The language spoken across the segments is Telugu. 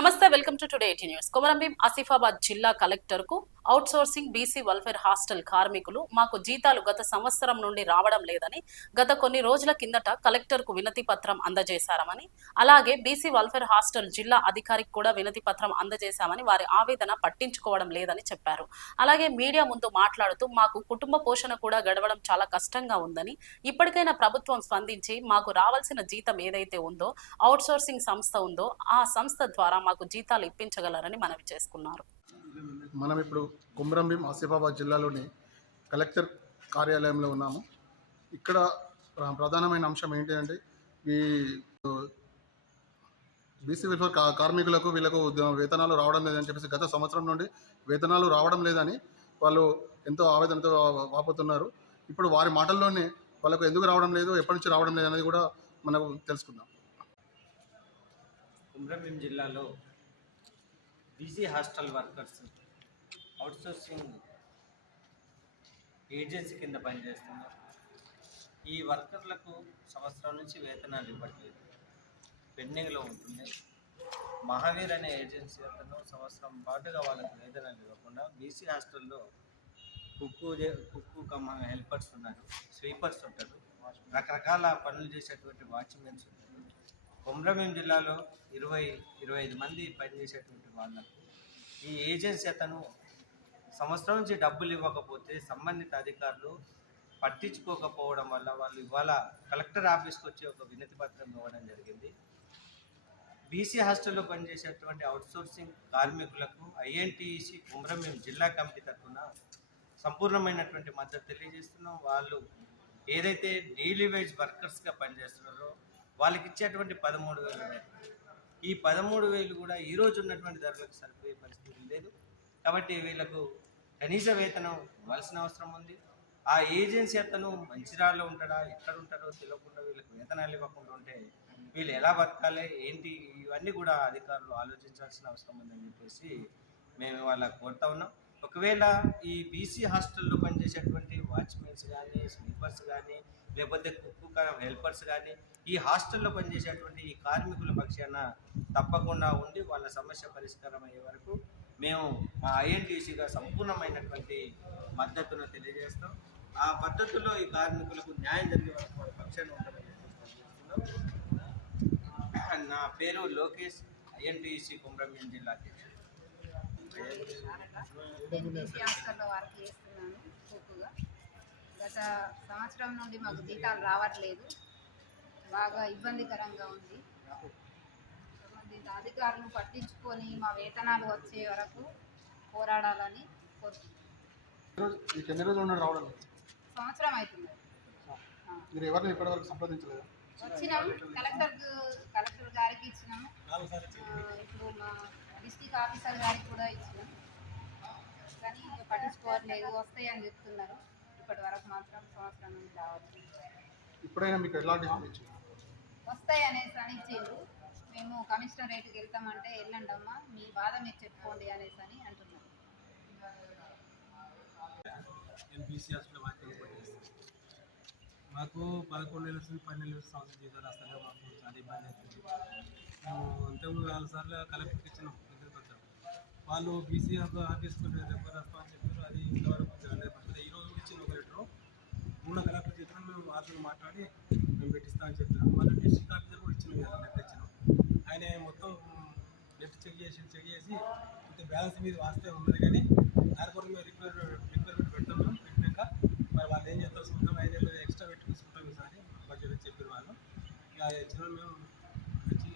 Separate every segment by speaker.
Speaker 1: నమస్తే welcome to today eighty news. Komaram Bheem Asifabad జిల్లా కలెక్టర్కు outsourcing BC welfare hostel కార్మికులు మాకు జీతాలు గత సంవత్సరం నుండి రావడం లేదని గత కొన్ని రోజుల కిందట కలెక్టర్కు వినతి పత్రం అందజేశారమని అలాగే బీసీ వెల్ఫేర్ హాస్టల్ జిల్లా అధికారికి కూడా వినతి పత్రం అందజేశామని వారి ఆవేదన పట్టించుకోవడం లేదని చెప్పారు. అలాగే మీడియా ముందు మాట్లాడుతూ మాకు కుటుంబ పోషణ కూడా గడవడం చాలా కష్టంగా ఉందని ఇప్పటికైనా ప్రభుత్వం స్పందించి మాకు రావాల్సిన జీతం ఏదైతే ఉందో అవుట్ సోర్సింగ్ సంస్థ ఉందో ఆ సంస్థ ద్వారా మాకు జీతాలు ఇప్పించగలరని మనవి చేసుకున్నారు.
Speaker 2: మనం ఇప్పుడు కుమ్రంభీం ఆసిఫాబాద్ జిల్లాలోని కలెక్టర్ కార్యాలయంలో ఉన్నాము. ఇక్కడ ప్ర- ప్రధానమైన అంశం ఏంటి అంటే ఈ బీసీ వెల్ఫేర్ కార్మికులకు వీళ్ళకు వేతనాలు రావడం లేదని చెప్పేసి గత సంవత్సరం నుండి వేతనాలు రావడం లేదని వాళ్ళు ఎంతో ఆవేదనతో వాపోతున్నారు. ఇప్పుడు వారి మాటల్లోనే వాళ్ళకు ఎందుకు రావడం లేదు ఎప్పటి నుంచి రావడం లేదు అనేది కూడా మనకు తెలుసుకుందాం.
Speaker 3: కుమ్రంభీం జిల్లాలో BC hostel workers outsourcing agency కింద పనిచేస్తున్నారు. ఈ వర్కర్లకు సంవత్సరం నుంచి వేతనాలు ఇవ్వట్లేదు. పెండింగ్లో ఉంటుంది మహావీర్ అనే ఏజెన్సీ అతను సంవత్సరం పాటుగా వాళ్ళకు వేతనాలు ఇవ్వకుండా బీసీ హాస్టల్లో కుక్కు కుక్కు కమ్మ హెల్పర్స్ ఉన్నారు. స్వీపర్స్ ఉంటారు. రకరకాల పనులు చేసేటువంటి వాచ్మెన్స్ ఉంటారు. కొమరంభీం జిల్లాలో ఇరవై ఇరవై ఐదు మంది పనిచేసేటువంటి వాళ్ళకు ఈ ఏజెన్సీ అతను సంవత్సరం నుంచి డబ్బులు ఇవ్వకపోతే సంబంధిత అధికారులు పట్టించుకోకపోవడం వల్ల వాళ్ళు ఇవాళ కలెక్టర్ ఆఫీస్కి వచ్చి ఒక వినతి పత్రం ఇవ్వడం జరిగింది. బీసీ హాస్టల్లో పనిచేసేటువంటి అవుట్సోర్సింగ్ కార్మికులకు ఐఎన్టీఈసి కుమ్రంభీం జిల్లా కమిటీ తరఫున సంపూర్ణమైనటువంటి మద్దతు తెలియజేస్తున్నాం. వాళ్ళు ఏదైతే డైలీ వేజ్ వర్కర్స్గా పనిచేస్తున్నారో వాళ్ళకి ఇచ్చేటువంటి పదమూడు వేలు. ఈ పదమూడు వేలు కూడా ఈరోజు ఉన్నటువంటి ధరలకు సరిపోయే పరిస్థితి లేదు. కాబట్టి వీళ్ళకు కనీస వేతనం ఇవ్వాల్సిన అవసరం ఉంది. ఆ ఏజెన్సీ అతను మంచిరాల్లో ఉంటాడా ఎక్కడ ఉంటారో తెలియకుండా వీళ్ళకి వేతనాలు ఇవ్వకుండా ఉంటే వీళ్ళు ఎలా బతకాలి ఏంటి ఇవన్నీ కూడా అధికారులు ఆలోచించాల్సిన అవసరం ఉందని చెప్పేసి మేము వాళ్ళకి కోరుతా ఉన్నాం. ఒకవేళ ఈ బీసీ హాస్టల్లో పనిచేసేటువంటి వాచ్మెన్స్ కానీ స్లీపర్స్ కానీ లేకపోతే కుక్కు హెల్పర్స్ కానీ ఈ హాస్టల్లో పనిచేసేటువంటి ఈ కార్మికుల పక్షాన తప్పకుండా ఉండి వాళ్ళ సమస్య పరిష్కారం అయ్యే వరకు మేము మా ఐఎన్టీసీగా సంపూర్ణమైనటువంటి మద్దతును తెలియజేస్తాం. ఆ పద్ధతిలో ఈ కార్మికులకు న్యాయం జరిగే వరకు వాళ్ళ పక్షాన ఉంటామని నా పేరు లోకేష్ ఐఎన్టీసీ కుమ్రమ్యం జిల్లా అధ్యక్షుడు
Speaker 4: నేను బీసీ హాస్టల్లో వర్క్ చేస్తున్నాను ఎక్కువగా గత సంవత్సరం నుండి మాకు జీతాలు రావట్లేదు. బాగా ఇబ్బందికరంగా ఉంది. అధికారులు పట్టించుకొని మా వేతనాలు వచ్చే వరకు పోరాడాలని
Speaker 2: లేదు
Speaker 4: సంవత్సరం అవుతుంది.
Speaker 2: మీరు ఎవరిని ఇప్పటివరకు సంప్రదించలేదు?
Speaker 4: వచ్చినాం. కలెక్టర్ కలెక్టర్ గారికి ఇచ్చినాము. ఇప్పుడు మా డిస్టిక్ ఆఫీసర్ గారికి కూడా ఇచ్చినాం. కానీ పట్టించుకోవట్లేదు. వస్తాయని చెప్తున్నారు. ఇప్పటి వరకు మాత్రం సంవత్సరం నుండి రావచ్చు.
Speaker 2: ఇప్పుడైనా మీకు ఎలాంటి
Speaker 4: వస్తాయి అనేసి అని ఇచ్చిండ్రు. మేము కమిషనర్ రేటుకి వెళ్తామంటే వెళ్ళండి అమ్మా మీ బాధ మీరు చెప్పుకోండి అనేసి అని అంటున్నారు
Speaker 5: మాకు పదకొండు నెలల నుంచి పన్నెండు నెలల సంవత్సరం జీతాలు వస్తాయి మాకు చాలా ఇబ్బంది అవుతుంది. మేము ఇంతకుముందు నాలుగు సార్లు కలెక్టర్కి ఇచ్చినాం పత్రం వాళ్ళు బీసీ ఆఫీస్కి రెఫర్ అని చెప్పారు అది ఇంతవరకు జరగలేదు పడుతుంది. ఈ రోజు కూడా ఇచ్చిన ఒక లెటర్ మూడో కలెక్టర్ చెప్పిన మేము వాళ్ళతో మాట్లాడి మేము పెట్టిస్తామని చెప్పారు మళ్ళీ డిస్ట్రిక్ట్ ఆఫీసర్ కూడా ఇచ్చినాం కదా లెటర్ ఇచ్చినాం ఆయన మొత్తం నెట్ చెక్ చేసి చెక్ చేసి ఇంత బ్యాలెన్స్ మీద వాస్తే ఉన్నది కానీ దాని మేము రిక్వైర్ రిక్వైర్మెంట్ పెడతాం పెట్టినాక మరి వాళ్ళు ఏం చేస్తారు సొంతం ఐదు ఎక్స్ట్రా పెట్టి తీసుకుంటాం ఈసారి బడ్జెట్ అని వాళ్ళు. ఇక చిన్న మేము వచ్చి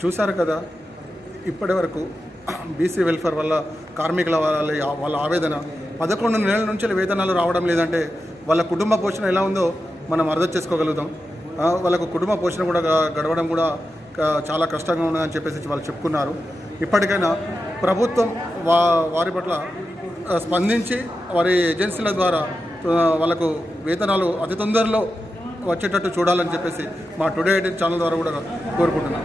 Speaker 2: చూశారు కదా ఇప్పటి వరకు బీసీ వెల్ఫేర్ వల్ల కార్మికుల వాళ్ళ వాళ్ళ ఆవేదన పదకొండు నెలల నుంచి వేతనాలు రావడం లేదంటే వాళ్ళ కుటుంబ పోషణ ఎలా ఉందో మనం అర్థం చేసుకోగలుగుతాం. వాళ్ళకు కుటుంబ పోషణ కూడా గడవడం కూడా చాలా కష్టంగా ఉన్నదని చెప్పేసి వాళ్ళు చెప్పుకున్నారు. ఇప్పటికైనా ప్రభుత్వం వా వారి పట్ల స్పందించి వారి ఏజెన్సీల ద్వారా వాళ్ళకు వేతనాలు అతి తొందరలో వచ్చేటట్టు చూడాలని చెప్పేసి మా టుడే ఎయిటీన్ ఛానల్ ద్వారా కూడా కోరుకుంటున్నాం.